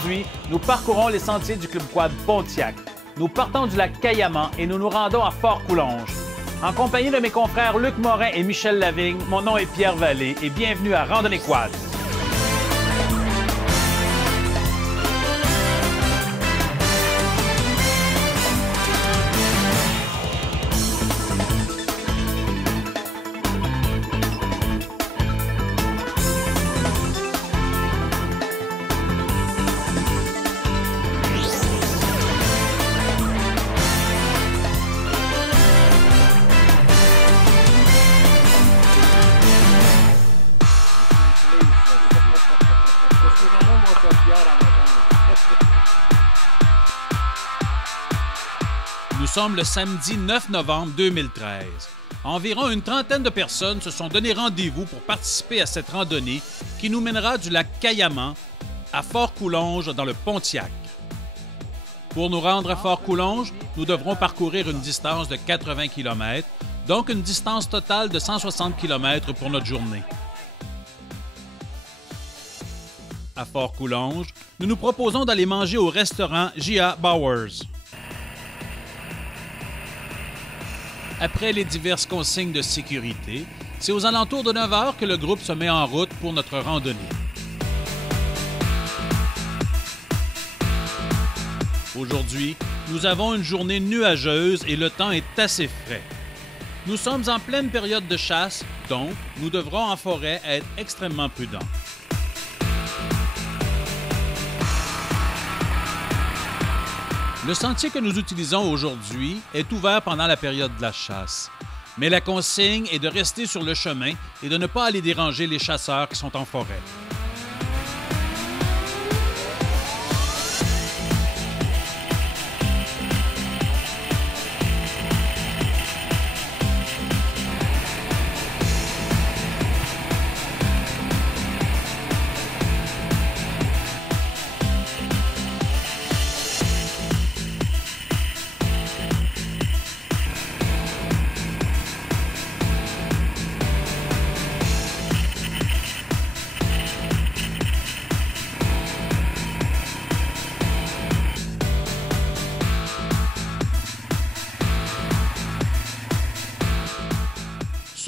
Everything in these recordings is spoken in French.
Aujourd'hui, nous parcourons les sentiers du Club Quad Pontiac. Nous partons du lac Cayamant et nous nous rendons à Fort-Coulonge. En compagnie de mes confrères Luc Morin et Michel Lavigne, mon nom est Pierre Vallée et bienvenue à Randonnée Quad. Nous sommes le samedi 9 novembre 2013. Environ une trentaine de personnes se sont donné rendez-vous pour participer à cette randonnée qui nous mènera du lac Cayamant à Fort-Coulonge dans le Pontiac. Pour nous rendre à Fort-Coulonge, nous devrons parcourir une distance de 80 km, donc une distance totale de 160 km pour notre journée. À Fort-Coulonge, nous nous proposons d'aller manger au restaurant J.A. Bowers. Après les diverses consignes de sécurité, c'est aux alentours de 9 h que le groupe se met en route pour notre randonnée. Aujourd'hui, nous avons une journée nuageuse et le temps est assez frais. Nous sommes en pleine période de chasse, donc nous devrons en forêt être extrêmement prudents. Le sentier que nous utilisons aujourd'hui est ouvert pendant la période de la chasse. Mais la consigne est de rester sur le chemin et de ne pas aller déranger les chasseurs qui sont en forêt.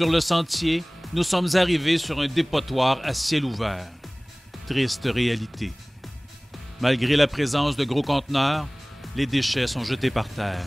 Sur le sentier, nous sommes arrivés sur un dépotoir à ciel ouvert. Triste réalité. Malgré la présence de gros conteneurs, les déchets sont jetés par terre.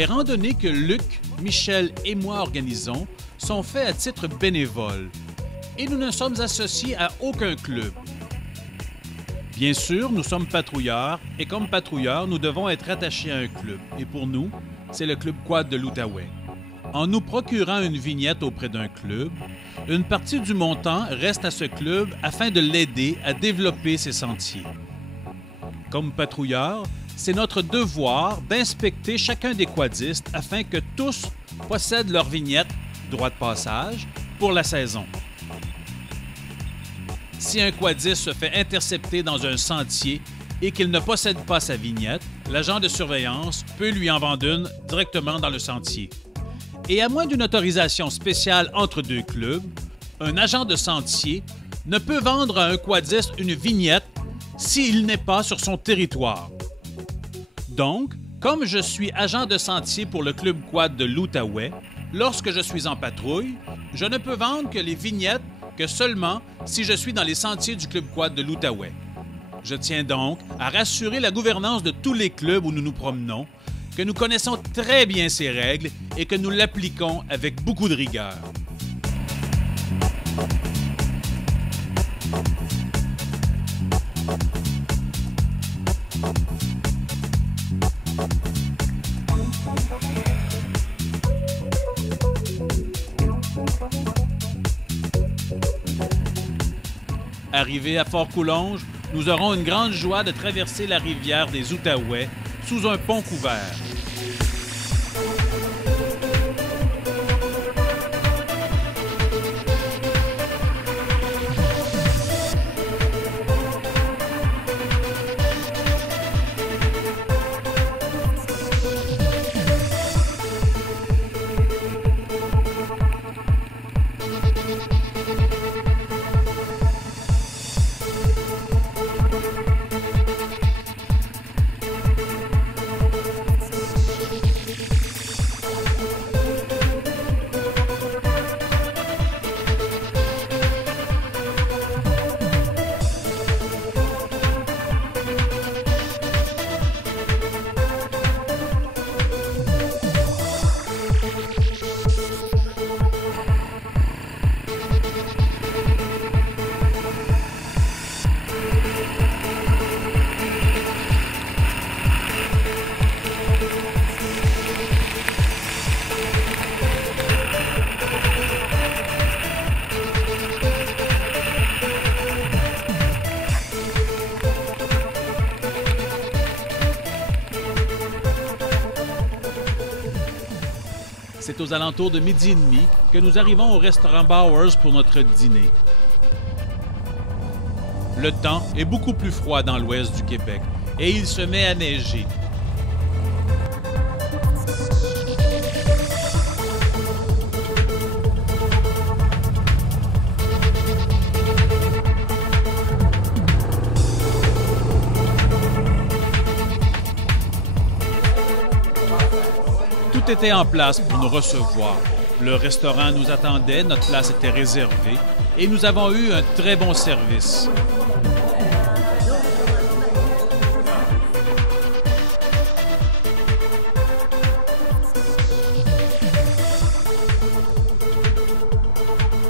Les randonnées que Luc, Michel et moi organisons sont faites à titre bénévole et nous ne sommes associés à aucun club. Bien sûr, nous sommes patrouilleurs et comme patrouilleurs, nous devons être attachés à un club. Et pour nous, c'est le Club Quad de l'Outaouais. En nous procurant une vignette auprès d'un club, une partie du montant reste à ce club afin de l'aider à développer ses sentiers. Comme patrouilleurs, c'est notre devoir d'inspecter chacun des quadistes afin que tous possèdent leur vignette droit de passage pour la saison. Si un quadiste se fait intercepter dans un sentier et qu'il ne possède pas sa vignette, l'agent de surveillance peut lui en vendre une directement dans le sentier. Et à moins d'une autorisation spéciale entre deux clubs, un agent de sentier ne peut vendre à un quadiste une vignette s'il n'est pas sur son territoire. Donc, comme je suis agent de sentier pour le club quad de l'Outaouais, lorsque je suis en patrouille, je ne peux vendre que les vignettes que seulement si je suis dans les sentiers du club quad de l'Outaouais. Je tiens donc à rassurer la gouvernance de tous les clubs où nous nous promenons que nous connaissons très bien ces règles et que nous l'appliquons avec beaucoup de rigueur. Arrivés à Fort-Coulonge, nous aurons une grande joie de traverser la rivière des Outaouais sous un pont couvert. C'est aux alentours de 12h30 que nous arrivons au restaurant Bowers pour notre dîner. Le temps est beaucoup plus froid dans l'ouest du Québec et il se met à neiger. Tout était en place pour nous recevoir. Le restaurant nous attendait, notre place était réservée et nous avons eu un très bon service.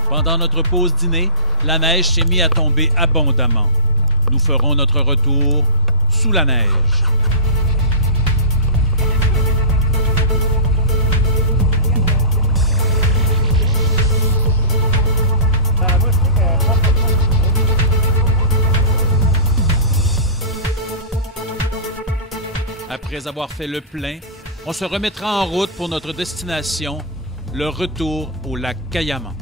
Pendant notre pause dîner, la neige s'est mise à tomber abondamment. Nous ferons notre retour sous la neige. Après avoir fait le plein, on se remettra en route pour notre destination, le retour au lac Cayamant.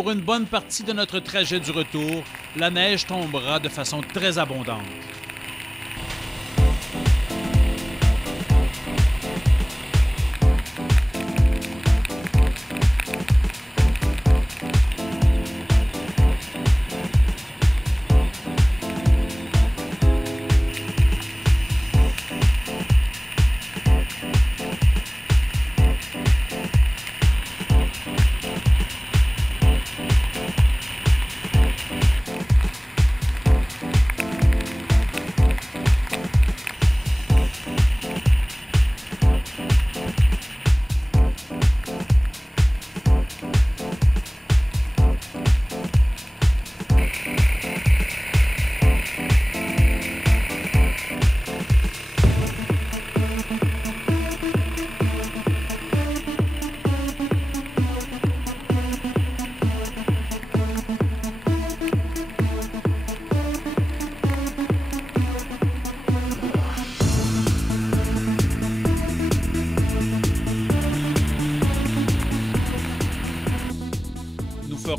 Pour une bonne partie de notre trajet du retour, la neige tombera de façon très abondante.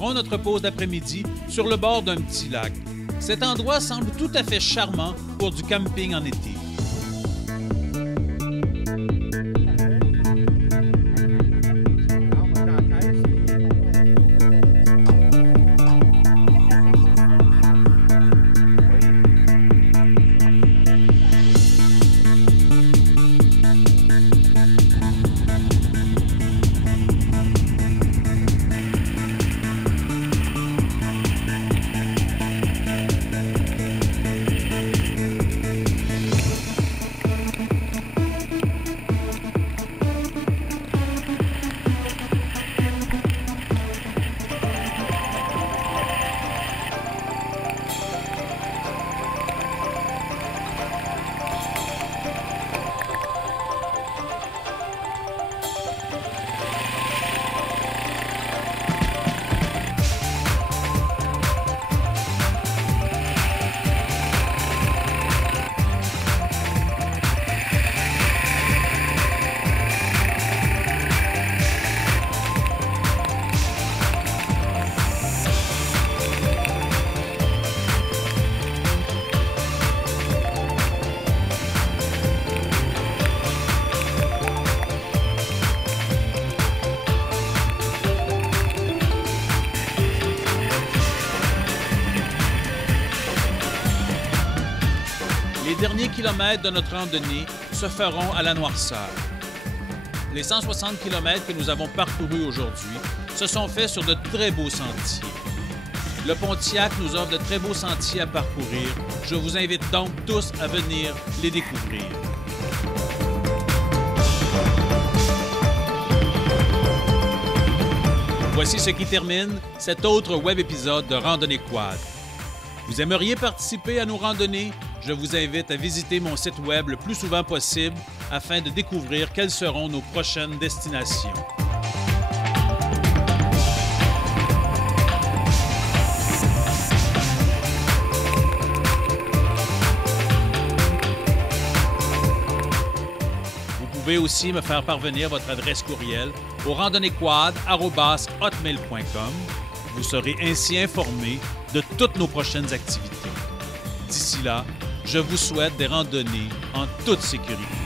ferons notre pause d'après-midi sur le bord d'un petit lac. Cet endroit semble tout à fait charmant pour du camping en été. Les derniers kilomètres de notre randonnée se feront à la noirceur. Les 160 km que nous avons parcourus aujourd'hui se sont faits sur de très beaux sentiers. Le Pontiac nous offre de très beaux sentiers à parcourir. Je vous invite donc tous à venir les découvrir. Voici ce qui termine cet autre web épisode de Randonnée Quad. Vous aimeriez participer à nos randonnées? Je vous invite à visiter mon site web le plus souvent possible afin de découvrir quelles seront nos prochaines destinations. Vous pouvez aussi me faire parvenir votre adresse courriel au randonnéequad@hotmail.com. Vous serez ainsi informé de toutes nos prochaines activités. D'ici là, je vous souhaite des randonnées en toute sécurité.